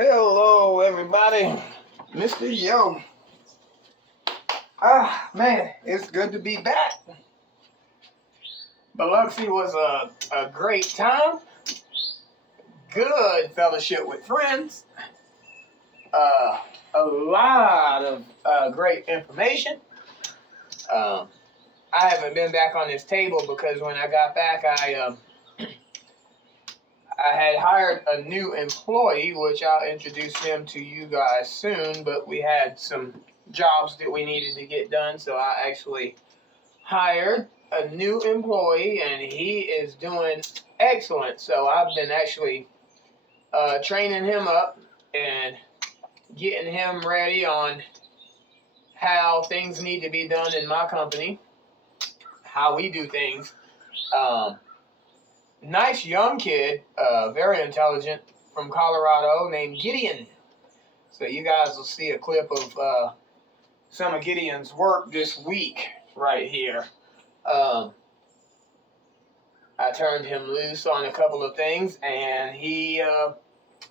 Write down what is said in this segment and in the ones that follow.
Hello, everybody. Mr. Yo. Man, it's good to be back. Biloxi was a great time. Good fellowship with friends. A lot of great information. I haven't been back on this table because when I got back, I had hired a new employee, which I'll introduce him to you guys soon, but we had some jobs that we needed to get done, so I actually hired a new employee, and he is doing excellent. So I've been actually training him up and getting him ready on how things need to be done in my company, how we do things. Nice young kid, very intelligent, from Colorado, named Gideon. So you guys will see a clip of some of Gideon's work this week right here. I turned him loose on a couple of things, and he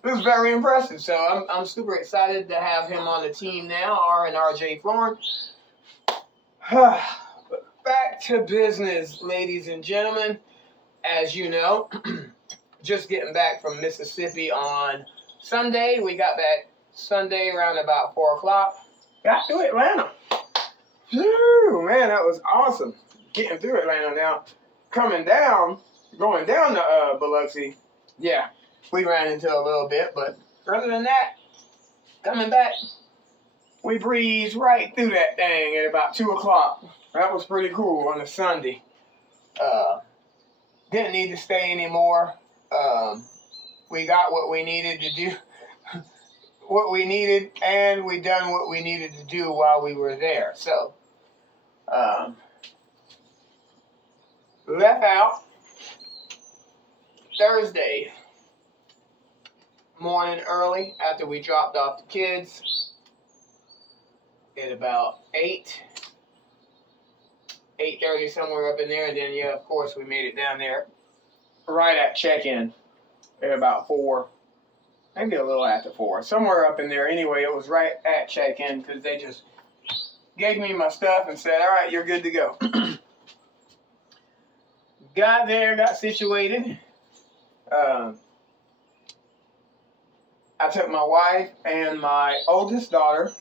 was very impressive. So I'm super excited to have him on the team now, RJ Florin. Back to business, ladies and gentlemen. As you know, just getting back from Mississippi on Sunday. We got back Sunday around about 4 o'clock. Got to Atlanta. Whew, man, that was awesome. Getting through Atlanta now. Going down to Biloxi. Yeah, we ran into a little bit, but other than that, coming back, we breezed right through that thing at about 2 o'clock. That was pretty cool on a Sunday. Didn't need to stay anymore. We got what we needed to do, and we done what we needed to do while we were there. So, left out Thursday morning early after we dropped off the kids at about 8:30, somewhere up in there, and then, yeah, of course, we made it down there right at check-in at about 4, maybe a little after 4, somewhere up in there. Anyway, it was right at check-in because they just gave me my stuff and said, all right, you're good to go. Got there, got situated. I took my wife and my oldest daughter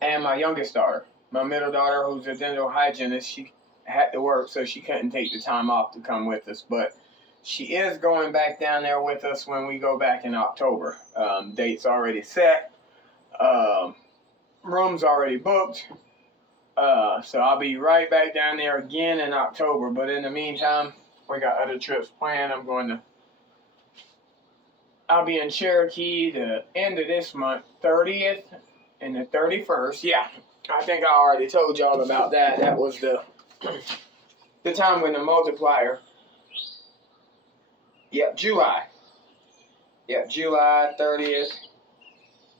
and my youngest daughter. My middle daughter, who's a dental hygienist, she had to work, so she couldn't take the time off to come with us. But she is going back down there with us when we go back in October. Date's already set. Room's already booked. So I'll be right back down there again in October. But in the meantime, we got other trips planned. I'll be in Cherokee the end of this month, 30th and the 31st. Yeah. I think I already told y'all about that. That was the time when the multiplier. Yep, July. Yep, July 30th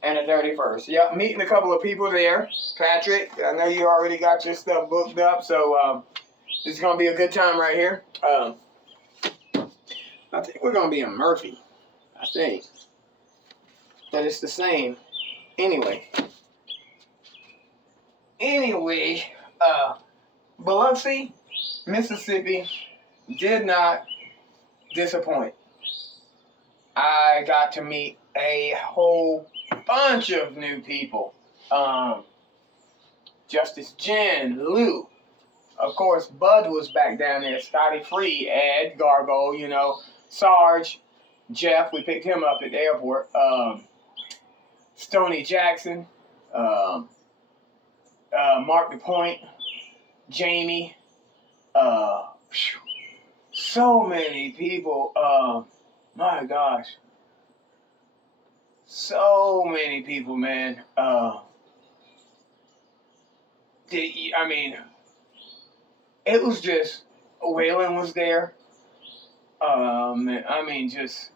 and the 31st. Yep, meeting a couple of people there. Patrick, I know you already got your stuff booked up, so this is going to be a good time right here. I think we're going to be in Murphy. I think. But it's the same. Anyway, Biloxi, Mississippi did not disappoint. I got to meet a whole bunch of new people. Justice Jen, Lou. Of course, Bud was back down there. Scotty Free, Ed, Gargo, Sarge, Jeff. We picked him up at the airport. Stoney Jackson. Mark DePoint, Jamie, so many people, my gosh, so many people, man. It was just, Waylon was there. Just,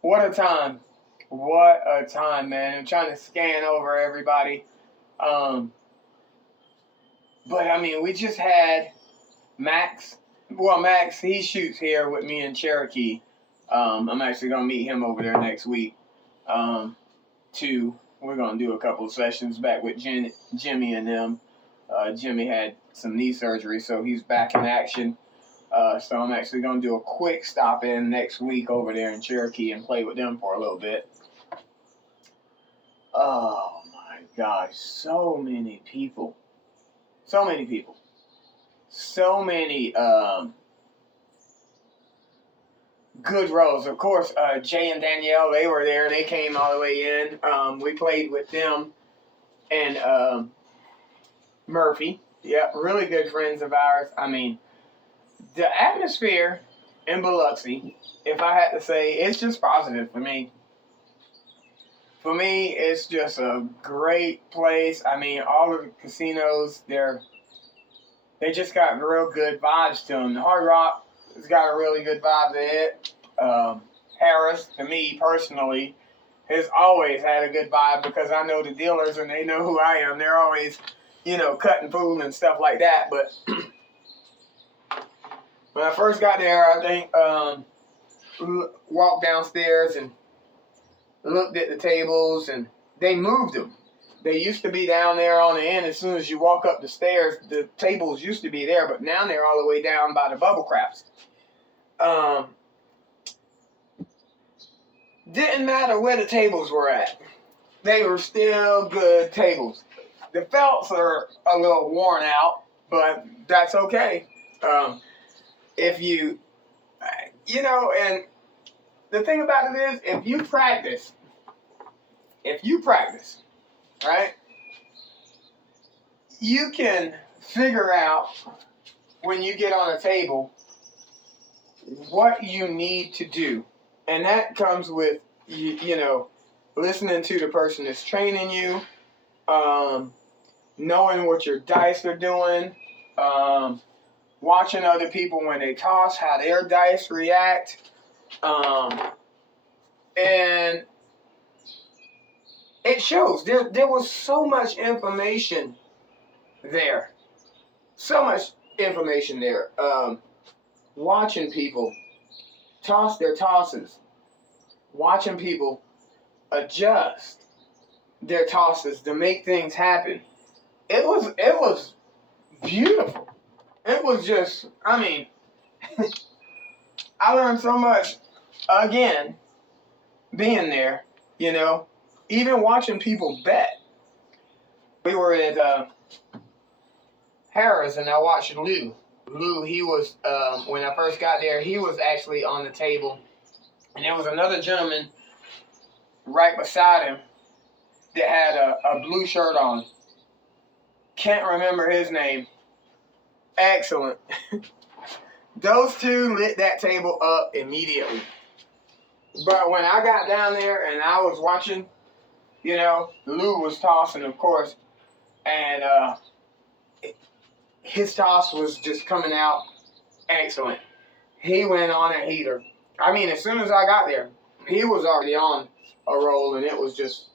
what a time. What a time, man. I'm trying to scan over everybody. We just had Max. Well, Max, he shoots here with me in Cherokee. I'm actually going to meet him over there next week. We're going to do a couple of sessions back with Jimmy and them. Jimmy had some knee surgery, so he's back in action. So I'm actually going to do a quick stop in next week over there in Cherokee and play with them for a little bit. Oh my gosh, so many people. So many people. So many good roles. Of course, Jay and Danielle, they were there. They came all the way in. We played with them and Murphy. Yeah, really good friends of ours. I mean, the atmosphere in Biloxi, if I had to say, it's just positive for me. For me, it's just a great place. I mean, all of the casinos, they just got real good vibes to them. The Hard Rock has got a really good vibe to it. Harris, to me personally, has always had a good vibe because I know the dealers and they know who I am. They're always, cutting food and stuff like that. But when I first got there, I think walked downstairs and looked at the tables, and they moved them. They used to be down there on the end. As soon as you walk up the stairs, the tables used to be there, but now they're all the way down by the bubble crafts. Didn't matter where the tables were at. They were still good tables. The felts are a little worn out, but that's okay. If you, and the thing about it is, if you practice, right, you can figure out when you get on a table what you need to do. And that comes with, listening to the person that's training you, knowing what your dice are doing, watching other people when they toss, how their dice react. And it shows. There was so much information there. Watching people toss their tosses. Watching people adjust their tosses to make things happen. It was beautiful. It was just, I learned so much, again, being there, even watching people bet. We were at Harris, and I watched Lou. Lou, he was, when I first got there, he was actually on the table. And there was another gentleman right beside him that had a blue shirt on. Can't remember his name. Excellent. Those two lit that table up immediately. But when I got down there and I was watching, Lou was tossing, of course, and his toss was just coming out excellent. He went on a heater. As soon as I got there, he was already on a roll, and it was just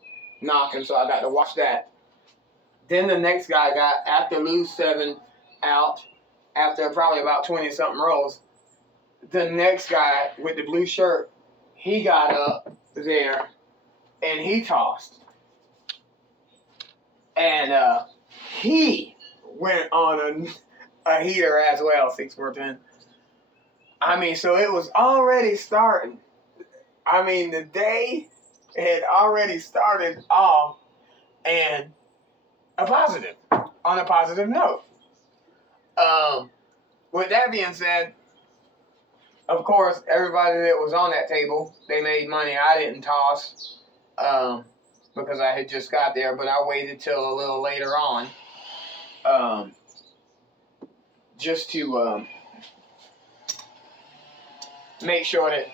knocking, so I got to watch that. Then the next guy got, after Lou's 7 out, after probably about 20-something rolls, the next guy with the blue shirt, he got up there, and he tossed. And he went on a heater as well, 6-4-10. So it was already starting. The day had already started off and on a positive note. With that being said, of course, everybody that was on that table, they made money. I didn't toss because I had just got there, but I waited till a little later on just to make sure that,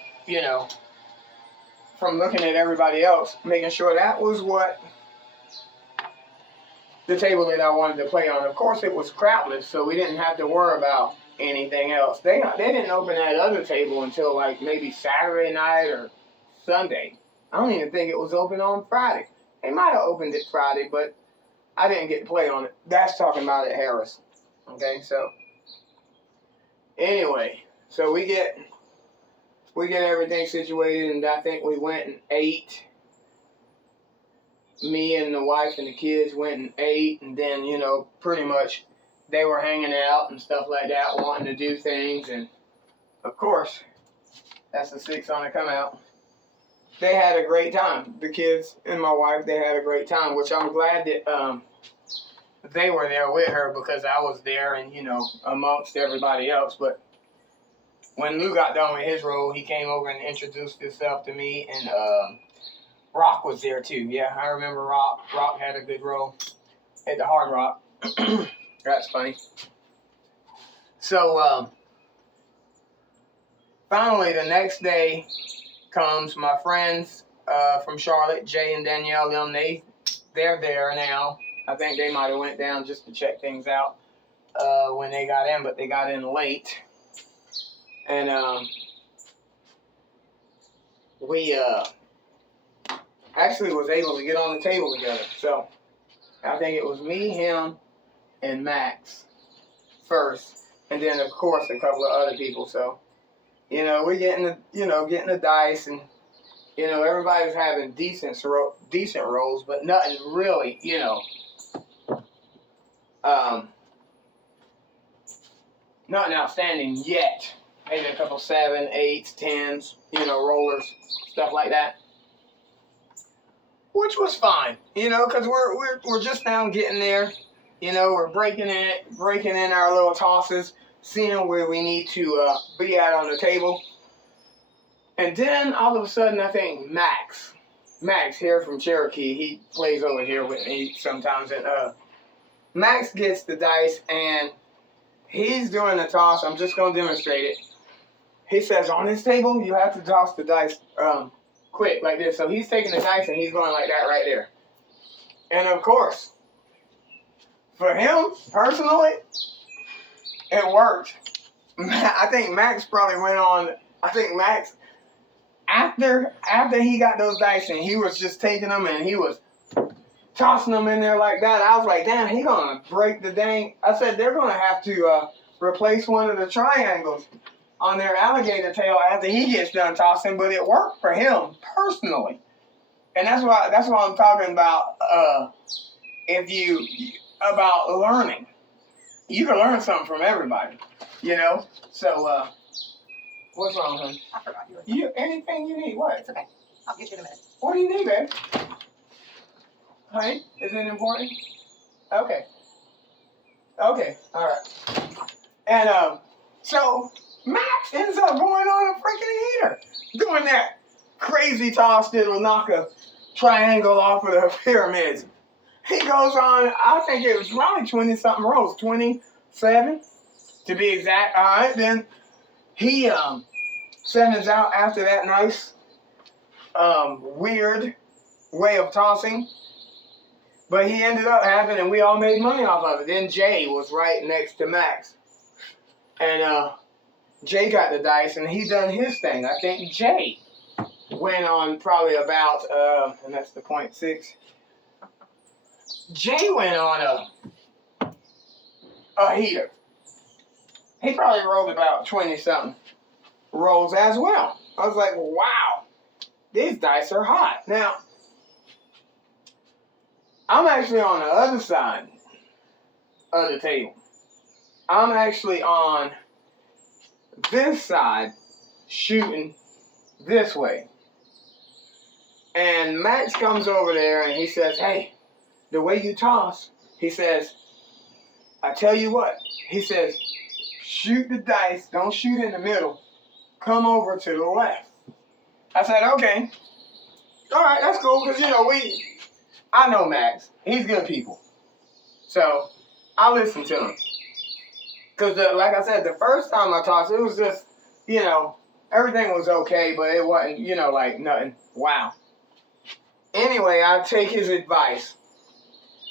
from looking at everybody else, making sure that was what the table that I wanted to play on. Of course, it was crapless, so we didn't have to worry about anything else. They didn't open that other table until like maybe Saturday night or Sunday. I don't even think it was open on Friday. They might have opened it Friday, but I didn't get to play on it. That's talking about at Harris. Okay, so anyway, so we get we get everything situated, and I think we went and ate. Me and the wife and the kids went and ate, and then, pretty much they were hanging out and stuff like that, wanting to do things, and of course, that's the 6 on the come out. They had a great time. The kids and my wife, they had a great time, which I'm glad that they were there with her, because I was there and, amongst everybody else. But when Lou got done with his role, he came over and introduced himself to me, and Rock was there too. Yeah, I remember Rock. Rock had a good role at the Hard Rock. That's funny. So, finally, the next day comes. My friends from Charlotte, Jay and Danielle, they're there now. I think they might have went down just to check things out when they got in, but they got in late. And we actually was able to get on the table together. So I think it was me, him, and Max first, and then of course a couple of other people. So we're getting the dice, and everybody's having decent rolls, but nothing really, nothing outstanding yet. Maybe a couple 7s, 8s, 10s, rollers, stuff like that. Which was fine, because we're just now getting there. We're breaking in our little tosses, seeing where we need to be at on the table. And then all of a sudden, I think Max here from Cherokee, he plays over here with me sometimes, and Max gets the dice, and he's doing the toss. I'm just going to demonstrate it. He says, on this table, you have to toss the dice quick, like this. So he's taking the dice, and he's going like that right there. And of course, for him, personally, it worked. I think Max probably went on, after he got those dice, and he was just taking them, and he was tossing them in there like that, I was like, damn, he gonna break the dang. I said, they're gonna have to replace one of the triangles on their alligator tail after he gets done tossing, but it worked for him personally. And that's why I'm talking about about learning. You can learn something from everybody, So what's wrong, honey? I forgot yours. Anything you need, what? It's okay. I'll get you in a minute. What do you need, babe? Honey, is it important? Okay, all right. And so Max ends up going on a freaking heater, doing that crazy toss that'll knock a triangle off of the pyramids. He goes on, I think it was probably 20-something rolls, 27 to be exact. All right, then he sevens out after that nice weird way of tossing. But he ended up having, and we all made money off of it. Then Jay was right next to Max. And Jay got the dice, and he done his thing. I think Jay went on probably about, and that's the 0.6. Jay went on a heater. He probably rolled about 20-something rolls as well. I was like, wow, these dice are hot. Now, I'm actually on the other side of the table. I'm actually on this side, shooting this way. And Max comes over there and he says, hey, the way you toss, he says, I tell you what, he says, shoot the dice, don't shoot in the middle, come over to the left. I said, okay, all right, that's cool, because, I know Max, he's good people. So, I listen to him. Because, like I said, the first time I tossed, it was just, everything was okay, but it wasn't, like nothing. Wow. Anyway, I take his advice.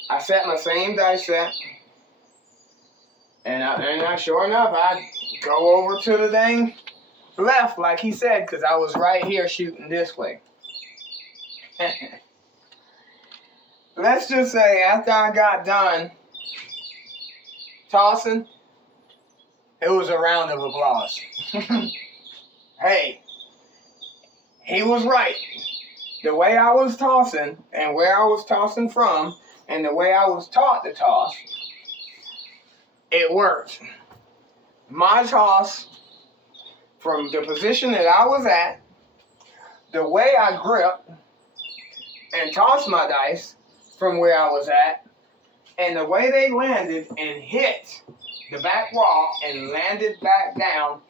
I set my same dice set. And I sure enough, I go over to the dang left, like he said, because I was right here shooting this way. Let's just say, after I got done tossing, it was a round of applause. Hey, he was right. The way I was tossing and where I was tossing from and the way I was taught to toss, it worked. My toss from the position that I was at, the way I gripped and tossed my dice from where I was at, and the way they landed and hit the back wall and landed back down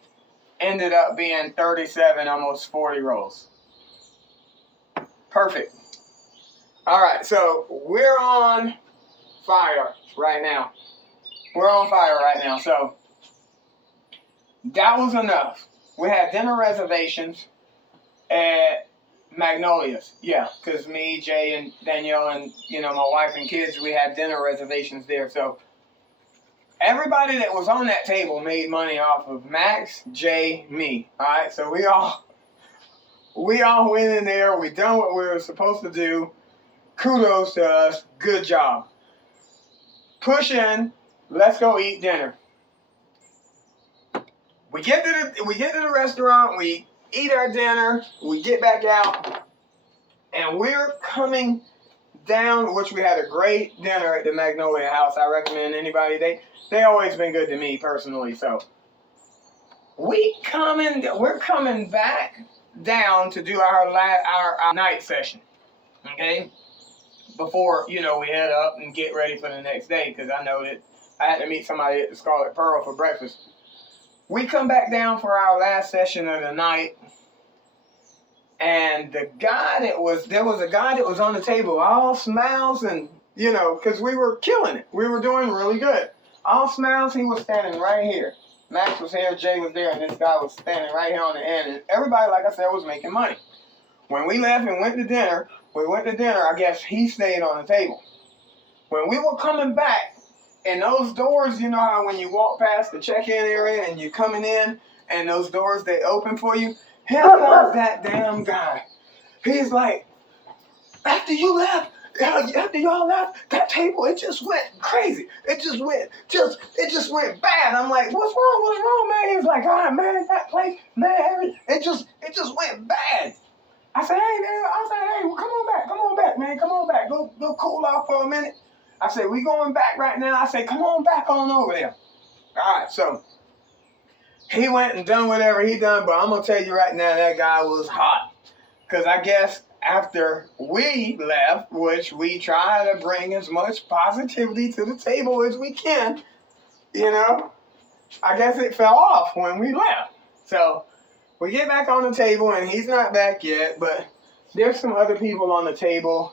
ended up being 37, almost 40 rolls. Perfect. All right, so we're on fire right now. We're on fire right now. So that was enough. We had dinner reservations at Magnolia's. Yeah, because me, Jay, and Danielle, and my wife and kids, we had dinner reservations there. So everybody that was on that table made money off of Max, Jay, me. All right, so we all went in there. We done what we were supposed to do. Kudos to us. Good job. Push in. Let's go eat dinner. We get to the restaurant. We eat our dinner. We get back out, and we're coming down. Which we had a great dinner at the Magnolia House. I recommend anybody. They always been good to me personally. So we're coming back down to do our night session. Okay. Before, we head up and get ready for the next day, because I know that I had to meet somebody at the Scarlet Pearl for breakfast. We come back down for our last session of the night, and there was a guy that was on the table, all smiles, and, because we were killing it. We were doing really good. All smiles, he was standing right here. Max was here, Jay was there, and this guy was standing right here on the end, and everybody, like I said, was making money. When we left and went to dinner, I guess he stayed on the table. When we were coming back, and those doors, you know how when you walk past the check-in area and you're coming in, and those doors, they open for you? Here comes that damn guy. He's like, after y'all left, that table, it just went crazy. It just went bad. I'm like, what's wrong, man? He's like, man, that place, man, it just went bad. I said, hey, well, come on back, man. Come on back. Go cool off for a minute. I said, we going back right now. I said, come on back on over there. All right, so he went and done whatever he done, but I'm going to tell you right now, that guy was hot. Because I guess after we left, which we try to bring as much positivity to the table as we can, I guess it fell off when we left. So we get back on the table, and he's not back yet, but there's some other people on the table.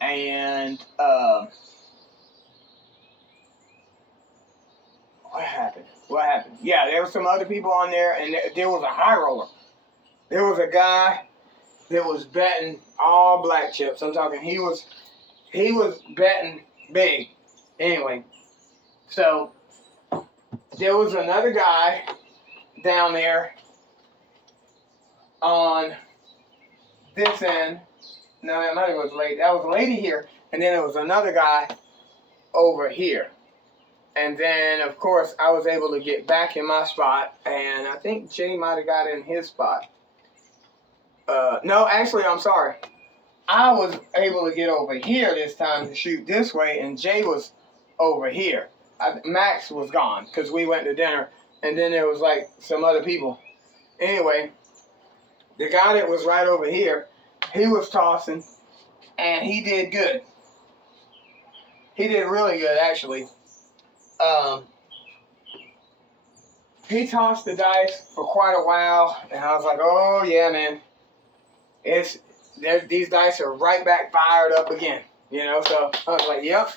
And what happened? Yeah, there were some other people on there, and there was a high roller. There was a guy that was betting all black chips. I'm talking, he was betting big. Anyway, so there was another guy down there on this end. No, that might have was late. That was a lady here, and then there was another guy over here. And then, of course, I was able to get back in my spot, and I think Jay might have got in his spot. No, actually, I'm sorry. I was able to get over here this time to shoot this way, and Jay was over here. Max was gone because we went to dinner, and then there was like some other people. Anyway, the guy that was right over here, he was tossing, and he did good. He did really good, actually. He tossed the dice for quite a while, and I was like, oh yeah, man, these dice are right back fired up again, so I was like, yep,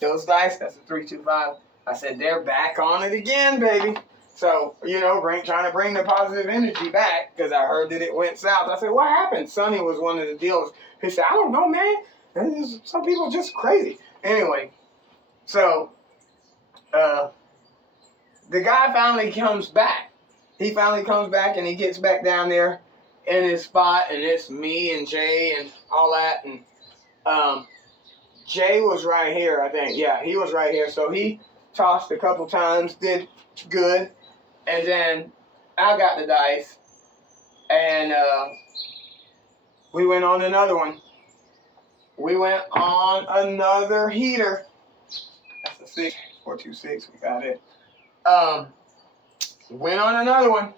those dice, that's a 3-2-5. I said, they're back on it again, baby. So, trying to bring the positive energy back, because I heard that it went south. I said, what happened? Sonny was one of the dealers. He said, I don't know, man. Some people just crazy. Anyway, so the guy finally comes back. He finally comes back, and he gets back down there in his spot, and it's me and Jay and all that. And Jay was right here, I think. Yeah, he was right here. So he tossed a couple times, did good, and then I got the dice, and we went on another one. We went on another heater. That's a 6, 426. We got it. Went on another one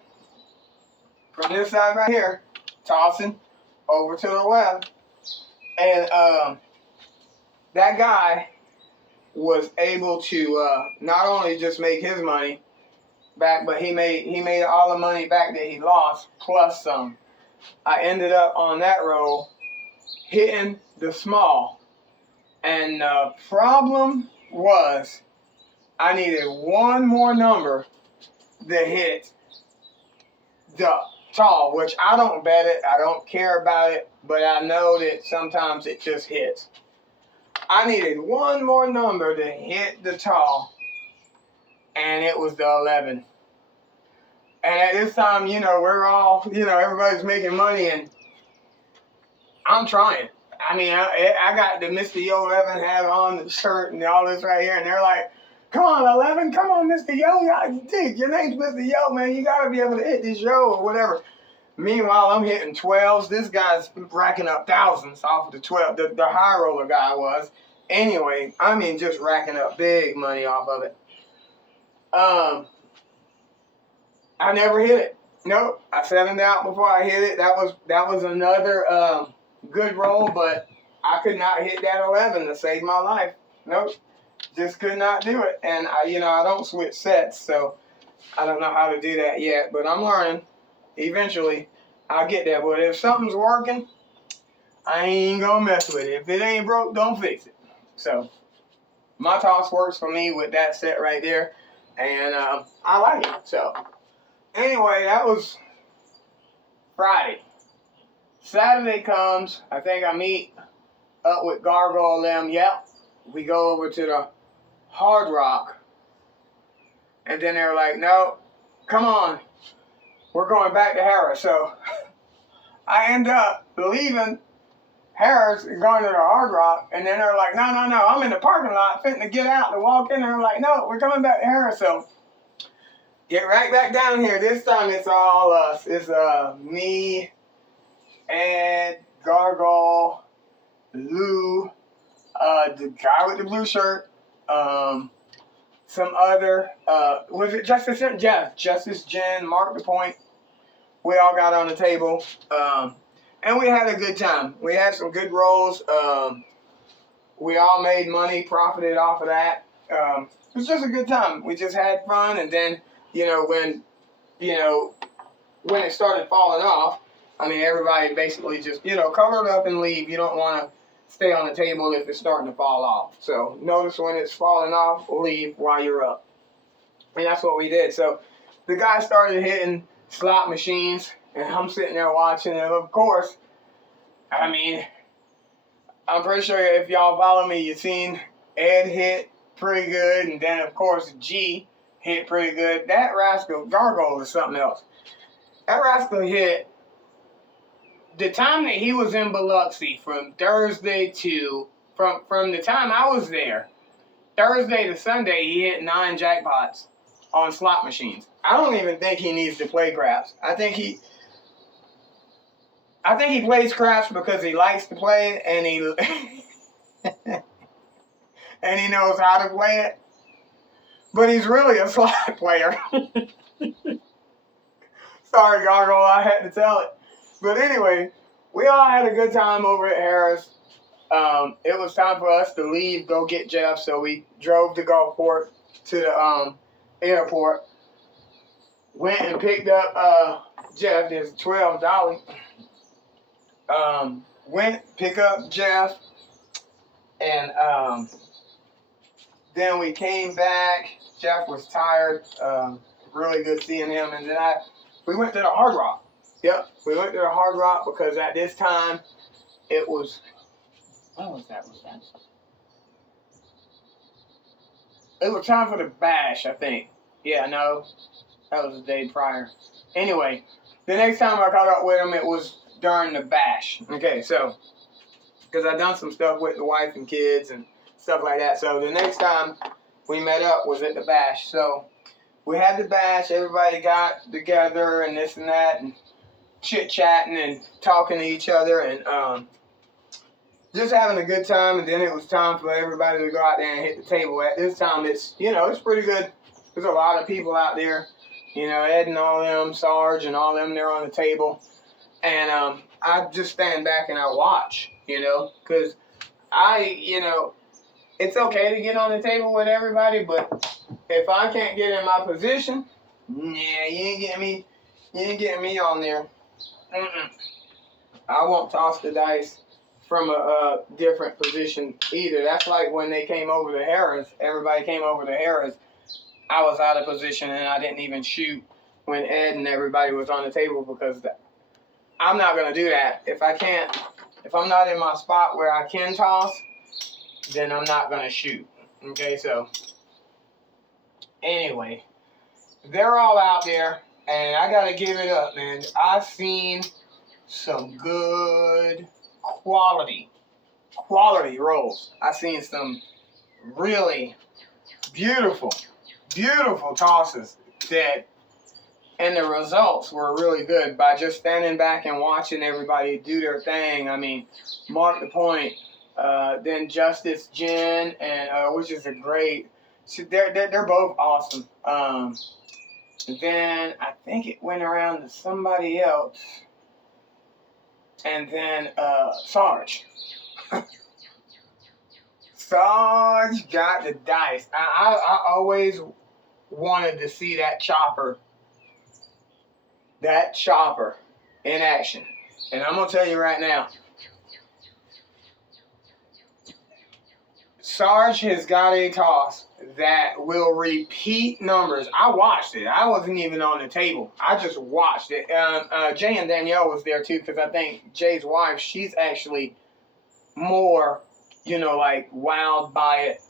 from this side right here, tossing over to the left, and that guy was able to not only just make his money back, but he made all the money back that he lost plus some. I ended up on that roll hitting the small, and the problem was I needed one more number to hit the tall, which I don't bet it, I don't care about it, but I know that sometimes it just hits. I needed one more number to hit the tall, and it was the 11. And at this time, we're all, everybody's making money, and I'm trying. I mean, I got the Mr. Yo 11 hat on, the shirt, and all this right here, and they're like, come on, 11, come on, Mr. Yo. Dude, your name's Mr. Yo, man. You got to be able to hit this yo or whatever. Meanwhile, I'm hitting 12s. This guy's racking up thousands off of the 12. The high roller guy was. Anyway, I mean, just racking up big money off of it. I never hit it. Nope. I settled out before I hit it. That was another good roll, but I could not hit that 11 to save my life. Nope. Just could not do it. And I don't switch sets, so I don't know how to do that yet, but I'm learning. Eventually, I'll get there. But if something's working, I ain't gonna mess with it. If it ain't broke, don't fix it. So, my toss works for me with that set right there, and I like it. So, anyway, that was Friday. Saturday comes. I think I meet up with Gargoyle them. Yep. We go over to the Hard Rock, and then they're like, no, come on. We're going back to Harris. So I end up leaving Harris and going to the Hard Rock. And then they're like, no. I'm in the parking lot fitting to get out to walk in. And they're like, no, we're coming back to Harris. So get right back down here. This time it's all us. It's me, Ed, Gargoyle, Lou, the guy with the blue shirt, some other, was it Justice and Jeff? Justice, Jen, Mark the Point. We all got on the table, and we had a good time. We had some good rolls. We all made money, profited off of that. It was just a good time. We just had fun, and then, when it started falling off, I mean, everybody basically just, cover it up and leave. You don't want to stay on the table if it's starting to fall off. So notice when it's falling off, leave while you're up. And that's what we did. So the guy started hitting slot machines, and I'm sitting there watching, and of course, I mean, I'm pretty sure if y'all follow me, you've seen Ed hit pretty good, and then of course G hit pretty good. That rascal, Gargoyle, is something else. That rascal hit, the time that he was in Biloxi from Thursday to, from the time I was there, Thursday to Sunday, he hit 9 jackpots on slot machines. I don't even think he needs to play craps. I think he plays craps because he likes to play it, and he knows how to play it. But he's really a slot player. Sorry, Gargoyle, I had to tell it. But anyway, we all had a good time over at Harris. It was time for us to leave, go get Jeff, so we drove to Gulfport to the airport. Went and picked up Jeff. There's $12. Went, pick up Jeff, and then we came back. Jeff was tired. Really good seeing him, and then we went to the Hard Rock. Yep, we went to the Hard Rock because at this time it was. What was that? It was time for the bash, I think. Yeah, no, that was the day prior. Anyway, the next time I caught up with him, it was during the bash. Okay, so, because I done some stuff with the wife and kids and stuff like that. So the next time we met up was at the bash. So we had the bash, everybody got together and this and that, and chit-chatting and talking to each other, and just having a good time. And then it was time for everybody to go out there and hit the table. At this time, it's pretty good. There's a lot of people out there. Ed and all them, Sarge and all them, they're on the table. And I just stand back and I watch, because it's okay to get on the table with everybody, but if I can't get in my position, you ain't getting me on there. I won't toss the dice from a different position either. That's like when they came over to Harris. Everybody came over to Harris. I was out of position and I didn't even shoot when Ed and everybody was on the table, because I'm not going to do that. If I'm not in my spot where I can toss, then I'm not going to shoot. Okay, so anyway, they're all out there, and I got to give it up, man. I've seen some good quality rolls. I've seen some really beautiful tosses and the results were really good by just standing back and watching everybody do their thing. I mean, Mark the Point, then Justice Jen, and which is a great. So they're both awesome. Then I think it went around to somebody else, and then Sarge. Sarge got the dice. I always wanted to see that chopper in action. And I'm going to tell you right now, Sarge has got a toss that will repeat numbers. I watched it. I wasn't even on the table. I just watched it. Jay and Danielle was there too, because I think Jay's wife, she's actually more, like wowed by it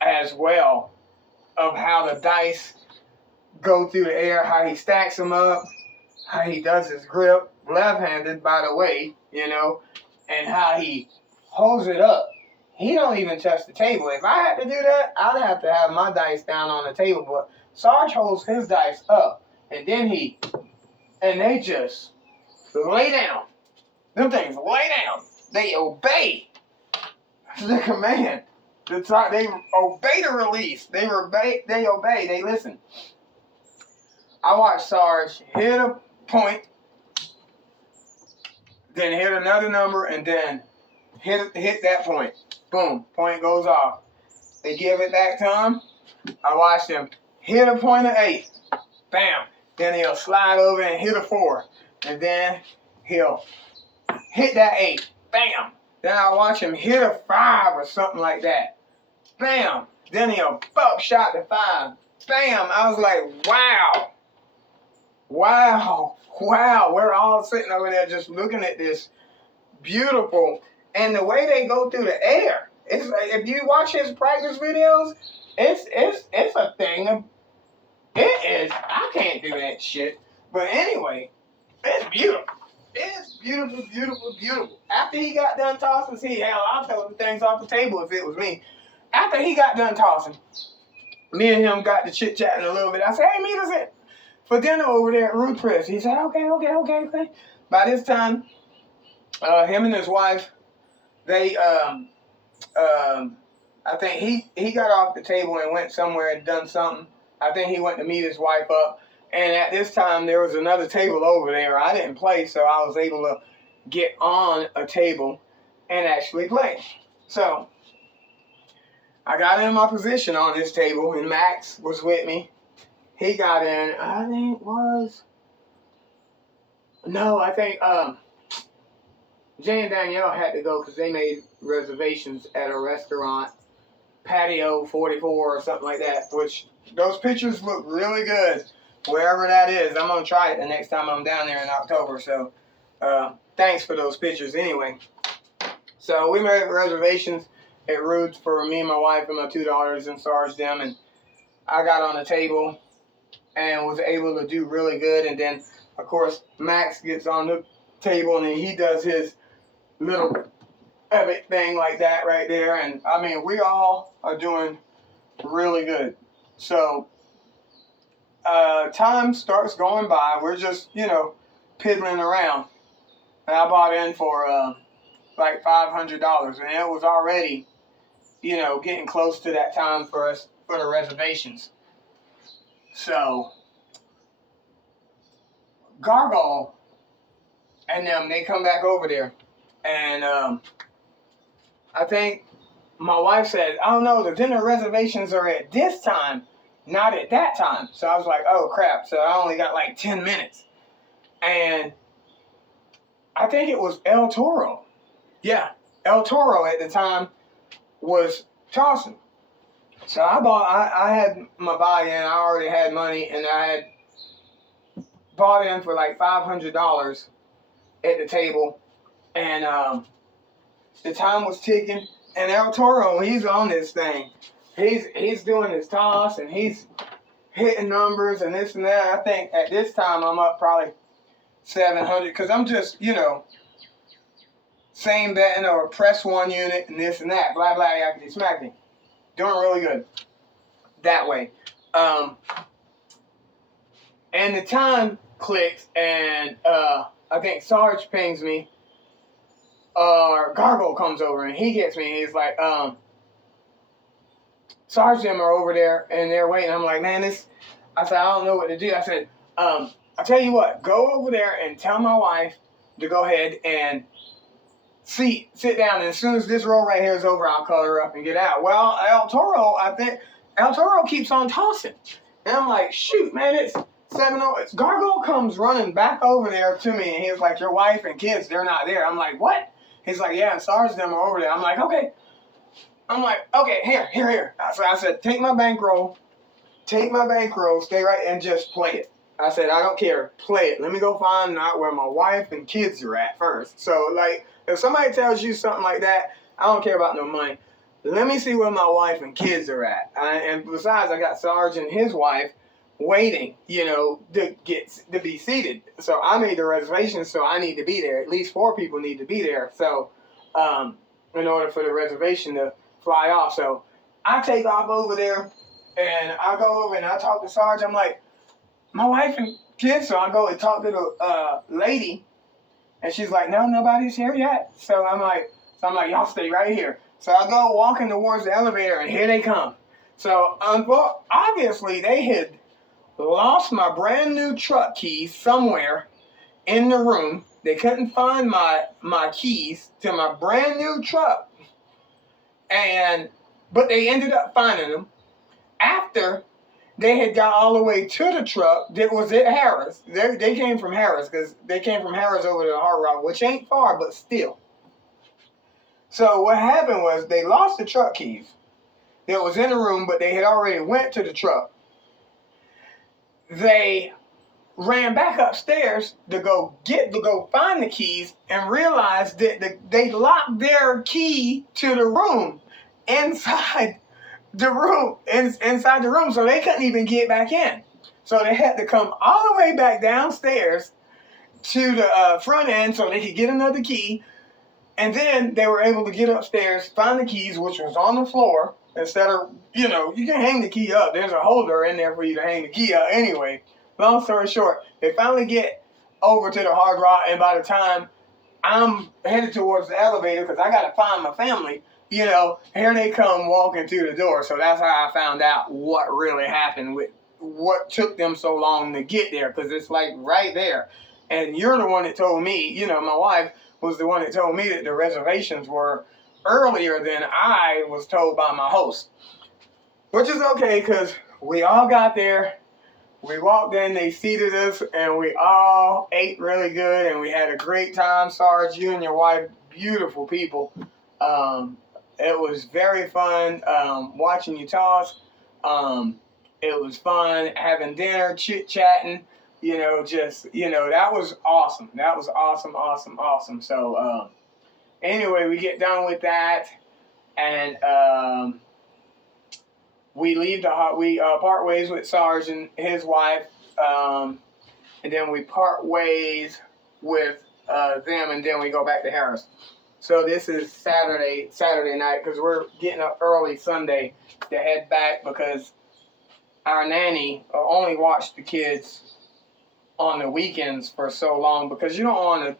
as well, of how the dice go through the air, how he stacks them up, how he does his grip, left-handed, by the way, and how he holds it up. He don't even touch the table. If I had to do that, I'd have to have my dice down on the table. But Sarge holds his dice up, and then they just lay down. Them things lay down. They obey the command. They obey the release. They obey. They listen. I watched Sarge hit a point, then hit another number, and then hit that point. Boom, point goes off. They give it back to him. I watched him hit a point of 8. Bam. Then he'll slide over and hit a 4. And then he'll hit that 8. Bam. Then I watch him hit a 5 or something like that. Bam. Then he'll buckshot the 5. Bam. I was like, wow. We're all sitting over there just looking at this beautiful. And the way they go through the air, it's like, if you watch his practice videos, it's a thing. It is. I can't do that shit. But anyway, it's beautiful. It's beautiful. After he got done tossing, I'll tell him things off the table if it was me. After he got done tossing, me and him got to chit-chatting a little bit. I said, hey, meet us for dinner over there at Root Chris. He said, okay. By this time, him and his wife, they, I think he got off the table and went somewhere and done something. I think he went to meet his wife up. And at this time, there was another table over there. I didn't play, so I was able to get on a table and actually play. So I got in my position on this table, and Max was with me. He got in, I think Jay and Danielle had to go because they made reservations at a restaurant, Patio 44 or something like that, which those pictures look really good, wherever that is. I'm going to try it the next time I'm down there in October, so thanks for those pictures anyway. So we made reservations at Roots for me and my wife and my 2 daughters and Sarge them, and I got on the table and was able to do really good. And then, of course, Max gets on the table and then he does his little epic thing like that right there. And, I mean, we all are doing really good. So time starts going by. We're just, piddling around. And I bought in for like $500, and it was already, getting close to that time for us for the reservations. So Gargle and them, they come back over there, and I think my wife said, "Oh no, the dinner reservations are at this time, not at that time." So I was like, "Oh crap!" So I only got like 10 minutes, and I think it was El Toro. Yeah, El Toro at the time was tossing. So I had my buy-in. I already had money, and I had bought in for like $500 at the table, and the time was ticking. And El Toro, he's on this thing. He's doing his toss, and he's hitting numbers and this and that. I think at this time I'm up probably 700 because I'm just, same betting or press one unit and this and that, blah, blah, yakety smacky. Doing really good that way. And the time clicks, and I think Sarge pings me, or Gargle comes over, and he gets me, and he's like, Sarge and them are over there, and they're waiting. I'm like, man, I said, I don't know what to do. I said, I'll tell you what, go over there and tell my wife to go ahead and sit down, and as soon as this roll right here is over, I'll call her up and get out. Well, El Toro keeps on tossing. And I'm like, shoot, man, it's 7-0. Gargle comes running back over there to me, and he's like, your wife and kids, they're not there. I'm like, what? He's like, yeah, and Sarge and them are over there. I'm like, okay. Here. So I said, take my bankroll, stay right, and just play it. I said, I don't care, play it. Let me go find out where my wife and kids are at first. So, like, if somebody tells you something like that, I don't care about no money. Let me see where my wife and kids are at. And besides, I got Sarge and his wife waiting, to be seated. So I made the reservation, so I need to be there. At least 4 people need to be there. So, in order for the reservation to fly off. So I take off over there, and I go over and I talk to Sarge. I'm like, my wife and kids. So I go and talk to the lady, and she's like, no, nobody's here yet. So I'm like, y'all stay right here. So I go walking towards the elevator, and here they come. So obviously they had lost my brand new truck keys somewhere in the room. They couldn't find my keys to my brand new truck, but they ended up finding them after they had got all the way to the truck that was at Harris. They came from Harris, because they came from Harris over to Hard Rock, which ain't far, but still. So what happened was they lost the truck keys that was in the room, but they had already went to the truck. They ran back upstairs to go find the keys, and realized that they locked their key to the room inside the room, so they couldn't even get back in. So they had to come all the way back downstairs to the front end so they could get another key, and then they were able to get upstairs, find the keys, which was on the floor, instead of, you can hang the key up. There's a holder in there for you to hang the key up anyway. Long story short, they finally get over to the Hard Rock, and by the time I'm headed towards the elevator, because I got to find my family, here they come walking through the door. So that's how I found out what really happened with what took them so long to get there, because it's like right there. And you're the one that told me, my wife was the one that told me that the reservations were earlier than I was told by my host. Which is okay, because we all got there. We walked in, they seated us, and we all ate really good, and we had a great time. Sarge, you and your wife, beautiful people. It was very fun watching you toss. It was fun having dinner, chit-chatting. That was awesome. That was awesome. So, anyway, we get done with that, and we part ways with Sarge and his wife, and then we part ways with them, and then we go back to Harris. So this is Saturday night because we're getting up early Sunday to head back because our nanny only watched the kids on the weekends for so long because you don't want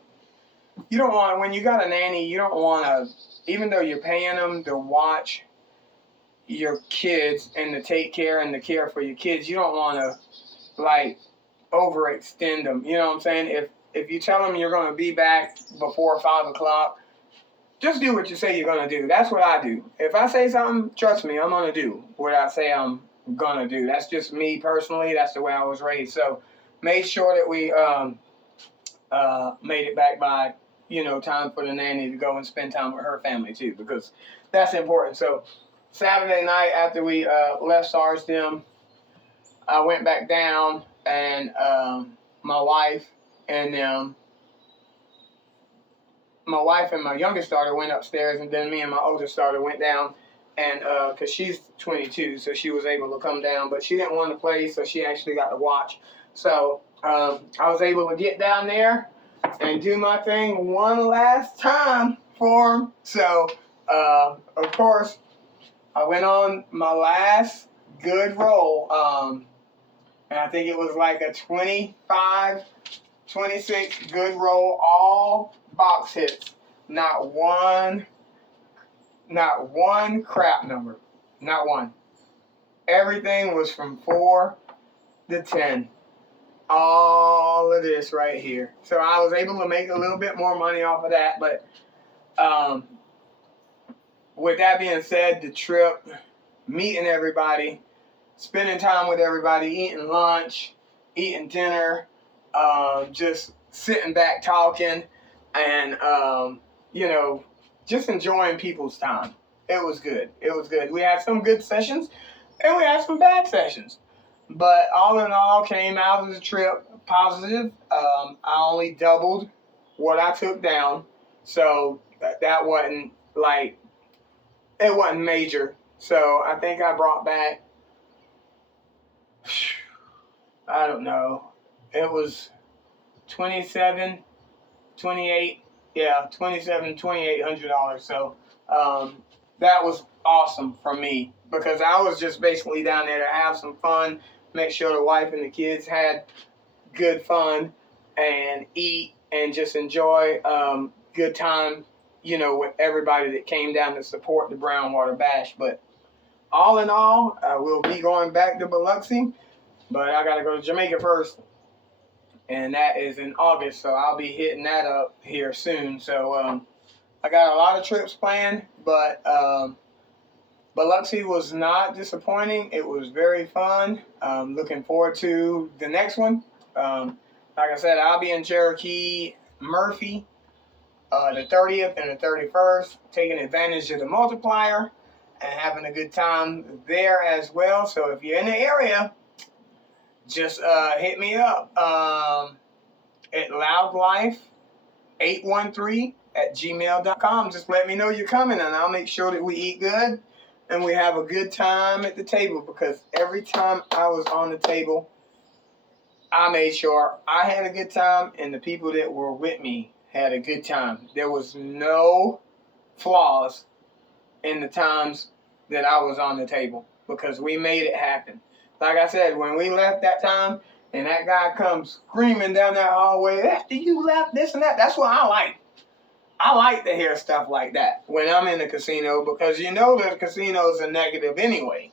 when you got a nanny, you don't want to, even though you're paying them to watch your kids and to take care and to care for your kids, you don't want to like overextend them. You know what I'm saying? If you tell them you're going to be back before 5 o'clock, just do what you say you're going to do. That's what I do. If I say something, trust me, I'm going to do what I say I'm going to do. That's just me personally. That's the way I was raised. So made sure that we made it back by, time for the nanny to go and spend time with her family too, because that's important. So Saturday night after we left Sarsden, I went back down and my wife and my youngest daughter went upstairs, and then me and my oldest daughter went down, and because she's 22, so she was able to come down, but she didn't want to play, so she actually got to watch. So I was able to get down there and do my thing one last time for him. So of course, I went on my last good roll, and I think it was like a 25, 26 good roll, all box hits. Not one crap number. Not one. Everything was from 4 to 10. All of this right here. So I was able to make a little bit more money off of that, but with that being said, the trip, meeting everybody, spending time with everybody, eating lunch, eating dinner, just sitting back talking, and just enjoying people's time. It was good. It was good. We had some good sessions, and we had some bad sessions. But all in all, came out of the trip positive. I only doubled what I took down, so that wasn't it wasn't major. So I think I brought back, I don't know, it was $2,700. So that was awesome for me because I was just basically down there to have some fun, make sure the wife and the kids had good fun, and eat and just enjoy good time, with everybody that came down to support the Brownwater Bash. But all in all, we'll be going back to Biloxi, but I got to go to Jamaica first, and that is in August, so I'll be hitting that up here soon. So I got a lot of trips planned, but Biloxi was not disappointing. It was very fun. Looking forward to the next one. Like I said, I'll be in Cherokee, Murphy, the 30th and the 31st, taking advantage of the multiplier and having a good time there as well. So if you're in the area, just hit me up at loudlife813@gmail.com. Just let me know you're coming, and I'll make sure that we eat good and we have a good time at the table, because every time I was on the table, I made sure I had a good time and the people that were with me had a good time. There was no flaws in the times that I was on the table, because we made it happen. Like I said, when we left that time and that guy comes screaming down that hallway, after you left, this and that, that's what I like. I like to hear stuff like that when I'm in the casino, because the casinos are negative anyway.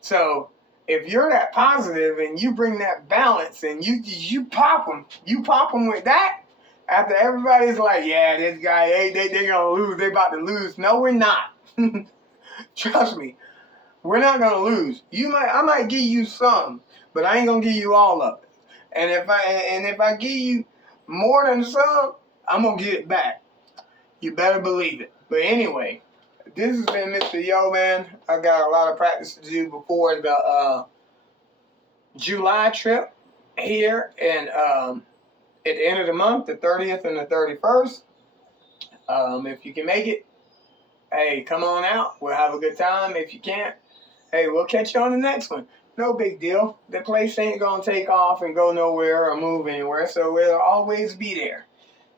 So if you're that positive and you bring that balance and you pop them with that, after everybody's like, yeah, this guy, they're going to lose, they about to lose. No, we're not. Trust me, we're not going to lose. I might give you some, but I ain't going to give you all of it. And if I give you more than some, I'm going to get it back. You better believe it. But anyway, this has been Mr. Yo, man. I got a lot of practice to do before the July trip here, and at the end of the month, the 30th and the 31st. If you can make it, hey, come on out. We'll have a good time. If you can't, hey, we'll catch you on the next one. No big deal. The place ain't going to take off and go nowhere or move anywhere, so we'll always be there.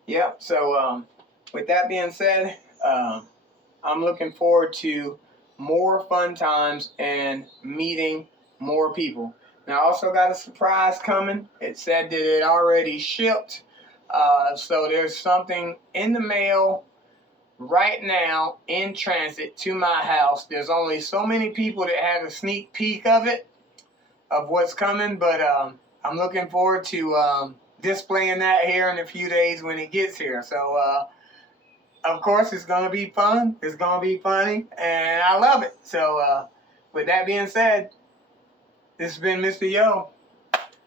Yep, so with that being said, I'm looking forward to more fun times and meeting more people. Now, I also got a surprise coming. It said that it already shipped. So there's something in the mail right now in transit to my house. There's only so many people that have a sneak peek of it, of what's coming, but I'm looking forward to displaying that here in a few days when it gets here. So, of course, it's going to be fun. It's going to be funny, and I love it. So, with that being said, this has been Mr. Yo.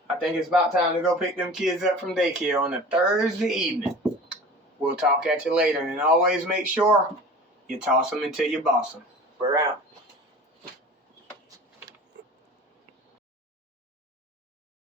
I think it's about time to go pick them kids up from daycare on a Thursday evening. We'll talk at you later, and always make sure you toss them until you boss them. We're out.